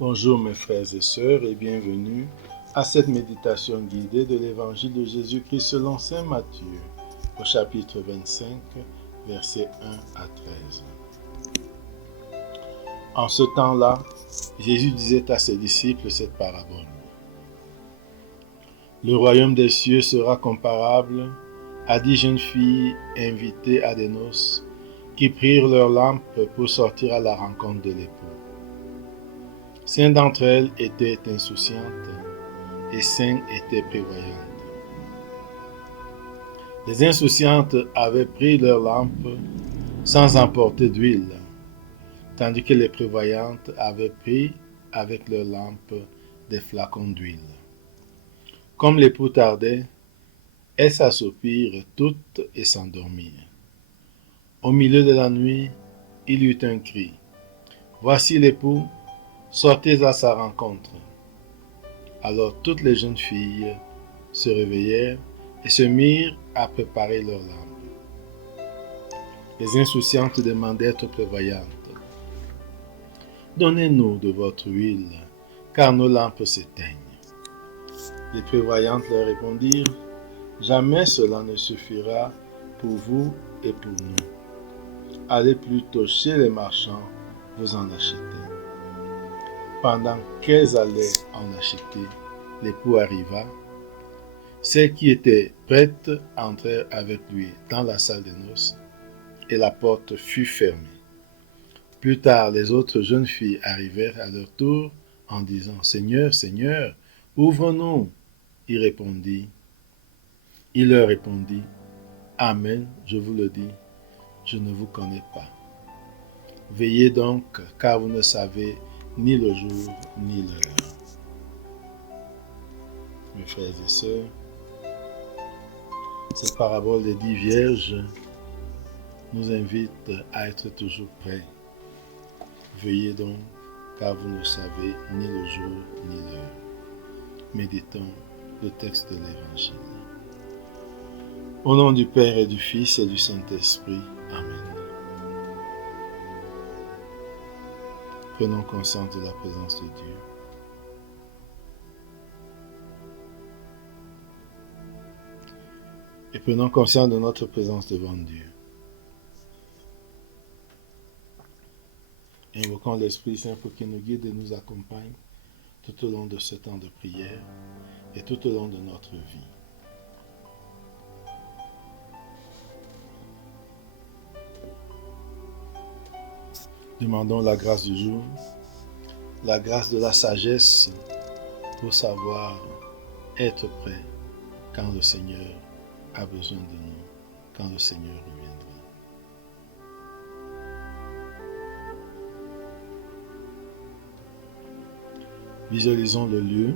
Bonjour mes frères et sœurs et bienvenue à cette méditation guidée de l'Évangile de Jésus-Christ selon saint Matthieu, au chapitre 25, versets 1 à 13. En ce temps-là, Jésus disait à ses disciples cette parabole. Le royaume des cieux sera comparable à 10 jeunes filles invitées à des noces qui prirent leurs lampes pour sortir à la rencontre de l'époux. 5 d'entre elles étaient insouciantes et 5 étaient prévoyantes. Les insouciantes avaient pris leurs lampes sans emporter d'huile, tandis que les prévoyantes avaient pris avec leurs lampes des flacons d'huile. Comme l'époux tardait, elles s'assoupirent toutes et s'endormirent. Au milieu de la nuit, il y eut un cri. Voici l'époux, sortez à sa rencontre. Alors toutes les jeunes filles se réveillèrent et se mirent à préparer leurs lampes. Les insouciantes demandèrent aux prévoyantes, donnez-nous de votre huile, car nos lampes s'éteignent. Les prévoyantes leur répondirent, jamais cela ne suffira pour vous et pour nous. Allez plutôt chez les marchands, vous en achetez. Pendant qu'elles allaient en acheter, l'époux arriva. Celles qui étaient prêtes entrèrent avec lui dans la salle des noces, et la porte fut fermée. Plus tard, les autres jeunes filles arrivèrent à leur tour en disant, Seigneur, Seigneur, ouvre-nous. Il leur répondit, Amen, je vous le dis, je ne vous connais pas. Veillez donc, car vous ne savez ni le jour ni l'heure. Mes frères et sœurs, cette parabole des 10 vierges nous invite à être toujours prêts. Veillez donc, car vous ne savez ni le jour ni l'heure. Méditons le texte de l'Évangile. Au nom du Père et du Fils et du Saint-Esprit. Amen. Prenons conscience de la présence de Dieu. Et prenons conscience de notre présence devant Dieu. Invoquons l'Esprit Saint pour qu'il nous guide et nous accompagne tout au long de ce temps de prière et tout au long de notre vie. Demandons la grâce du jour, la grâce de la sagesse pour savoir être prêt quand le Seigneur a besoin de nous, quand le Seigneur reviendra. Visualisons le lieu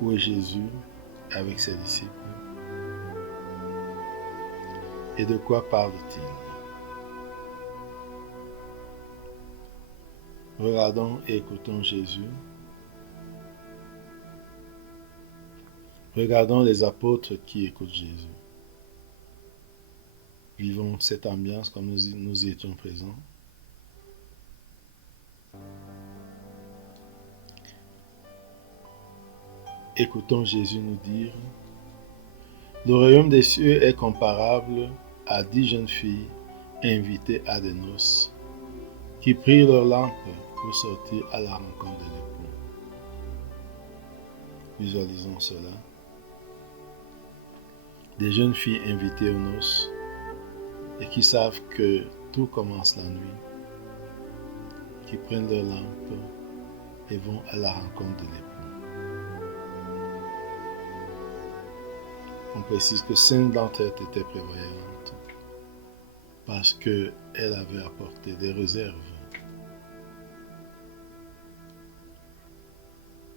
où est Jésus avec ses disciples. Et de quoi parle-t-il? Regardons et écoutons Jésus. Regardons les apôtres qui écoutent Jésus. Vivons cette ambiance comme nous y étions présents. Écoutons Jésus nous dire, le royaume des cieux est comparable à 10 jeunes filles invitées à des noces, qui prirent leurs lampes pour sortir à la rencontre de l'époux. Visualisons cela. Des jeunes filles invitées aux noces et qui savent que tout commence la nuit, qui prennent leurs lampes et vont à la rencontre de l'époux. On précise que 5 d'entre elles étaient prévoyantes parce qu'elles avaient apporté des réserves.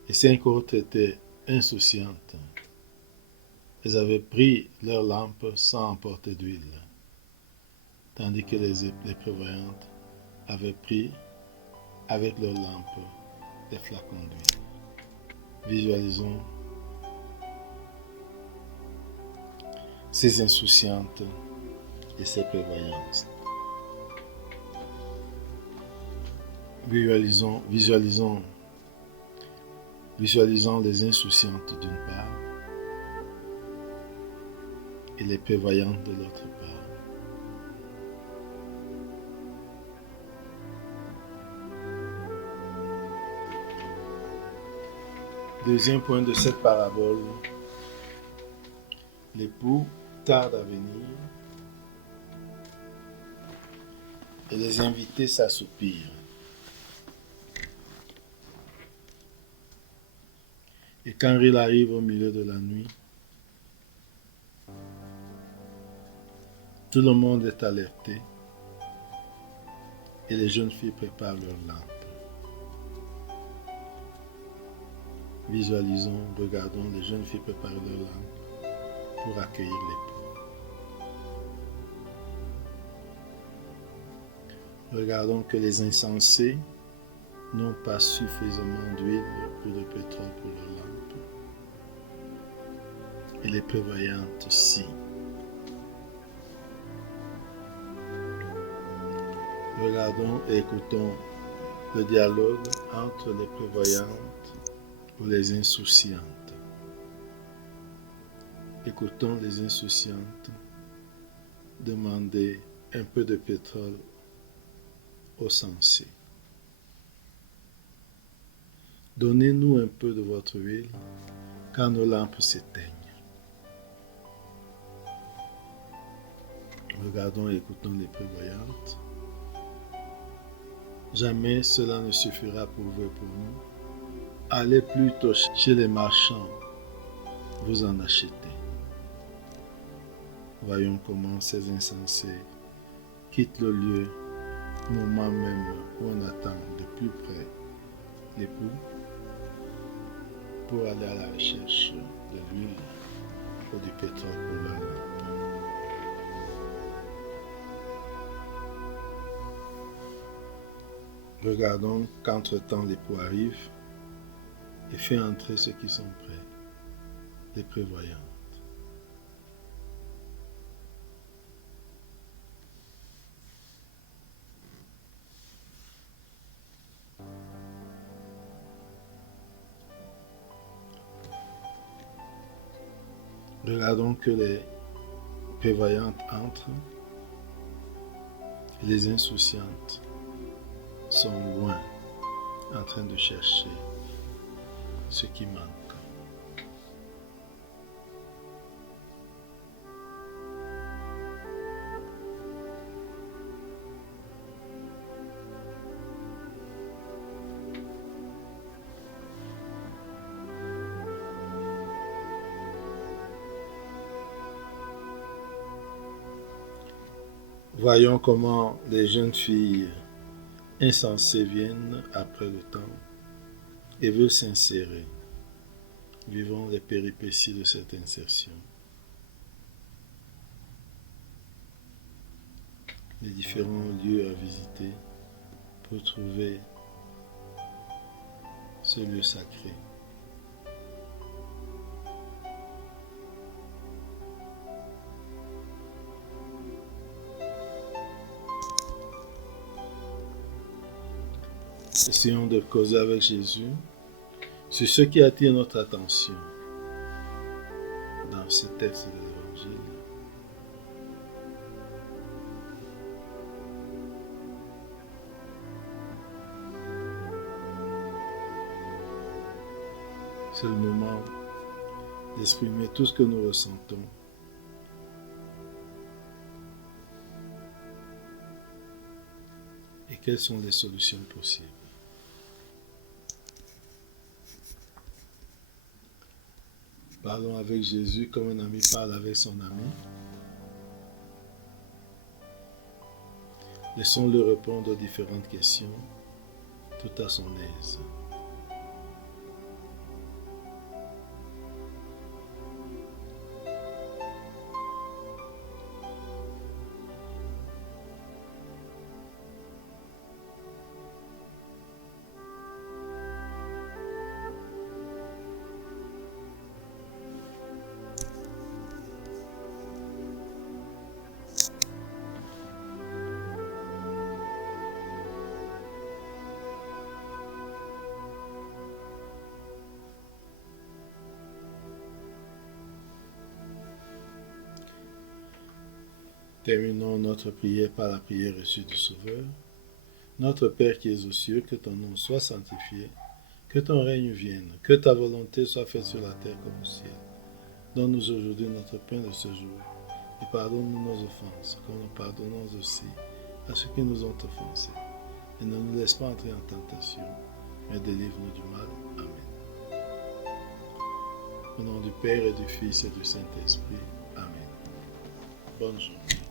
Et 5 autres étaient insouciantes. Elles avaient pris leurs lampes sans emporter d'huile, tandis que les prévoyantes avaient pris avec leurs lampes des flacons d'huile. Visualisons ces insouciantes et ces prévoyantes. Visualisons visualisant les insouciantes d'une part et les prévoyantes de l'autre part. Deuxième point de cette parabole, l'époux tarde à venir et les invités s'assoupirent. Et quand il arrive au milieu de la nuit, tout le monde est alerté et les jeunes filles préparent leurs lampes. Visualisons, regardons les jeunes filles préparer leurs lampes pour accueillir l'époux. Regardons que les insensés n'ont pas suffisamment d'huile ou de pétrole pour leurs lampes. Et les prévoyantes si. Regardons et écoutons le dialogue entre les prévoyantes ou les insouciantes. Écoutons les insouciantes demander un peu de pétrole aux sensés. Donnez-nous un peu de votre huile quand nos lampes s'éteignent. Regardons et écoutons les prévoyantes. Jamais cela ne suffira pour vous et pour nous. Allez plutôt chez les marchands, vous en achetez. Voyons comment ces insensés quittent le lieu, moment même où on attend de plus près l'époux, pour aller à la recherche de l'huile ou du pétrole pour leur lampe. Regardons qu'entre-temps l'époux arrive et fait entrer ceux qui sont prêts, les prévoyantes. Regardons que les prévoyantes entrent et les insouciantes sont loin en train de chercher ce qui manque. Voyons comment les jeunes filles insensées viennent après le temps et veulent s'insérer. Vivons les péripéties de cette insertion. Les différents lieux à visiter pour trouver ce lieu sacré. Essayons de causer avec Jésus sur ce qui attire notre attention dans ce texte de l'Évangile. C'est le moment d'exprimer tout ce que nous ressentons. Et quelles sont les solutions possibles. Parlons avec Jésus comme un ami parle avec son ami. Laissons-le répondre aux différentes questions, tout à son aise. Terminons notre prière par la prière reçue du Sauveur. Notre Père qui es aux cieux, que ton nom soit sanctifié, que ton règne vienne, que ta volonté soit faite sur la terre comme au ciel. Donne-nous aujourd'hui notre pain de ce jour, et pardonne-nous nos offenses, comme nous pardonnons aussi à ceux qui nous ont offensés. Et ne nous laisse pas entrer en tentation, mais délivre-nous du mal. Amen. Au nom du Père et du Fils et du Saint-Esprit. Amen. Bonne journée.